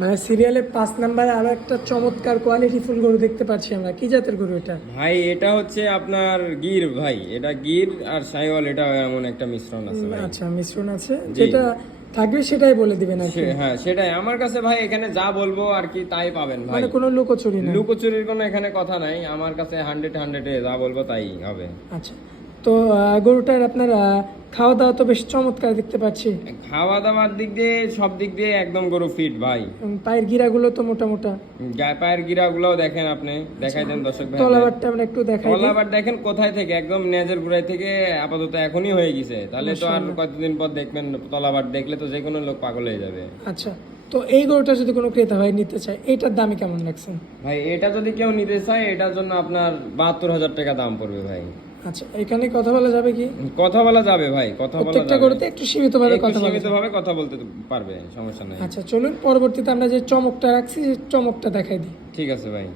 মানে সিরিয়ালে 5 নম্বরে আরো একটা চমৎকার কোয়ালিটি ফুল গরু দেখতে পাচ্ছি আমরা, কি জাতের গরু এটা? ভাই এটা হচ্ছে আপনার গির ভাই, এটা গির আর সাইওয়াল, এটা এমন একটা মিশ্রণ আছে ভাই। আচ্ছা, মিশ্রণ আছে, জি। যেটা থাকবে সেটাই বলে দিবেন আর কি। হ্যাঁ সেটাই আমার কাছে ভাই, এখানে যা বলবো আর কি তাই পাবেন ভাই। মানে কোনো লুকোচুরি না। লুকোচুরির কোনো এখানে কথা নাই, আমার কাছে 100 যা বলবো তাই হবে। আচ্ছা, তো গরুটার আপনার খাওয়া দাওয়া তো বেশ চমৎকার দেখতে পাচ্ছি। খাওয়া দাওয়ার দিক দিয়ে সব দিক দিয়ে একদম গরু ফিট ভাই। পায়ের গিরাগুলো তো মোটা মোটা। গায়ে পায়ের গিরা গুলাও দেখেন আপনি, দেখাই দেন দর্শক ভাই। তলাবারটা আমরা একটু দেখাই দিই। তলাবার দেখেন কোথায় থেকে, একদম নেজের গুড়াই থেকে আপাতত এখনই হয়ে গেছে, তাহলে তো আর কতদিন পর দেখবেন তলাবার দেখলে তো যে কোনো লোক পাগল হয়ে যাবে। আচ্ছা, তো এই গরুটা যদি কোনো ক্রেতা ভাই নিতে চায়, এটার দামই কেমন লাগছেন? ভাই এটা যদি কেউ নিতে চায়, এটার জন্য আপনার 72,000 টাকা দাম পড়বে ভাই। আচ্ছা, এখানে কথা বলা যাবে কি? কথা বলা যাবে ভাই, কথা বলা প্রত্যেকটা যাবে, গরুতে একটু সীমিতভাবে একটু কথা বলা সীমিত যাবে। ভাবে কথা বলতে পারবে, সমস্যা নাই। আচ্ছা, চলুন পরবর্তীতে আমরা যে চমকটা রাখছি, যে চমকটা দেখাই দিই। ঠিক আছে ভাই।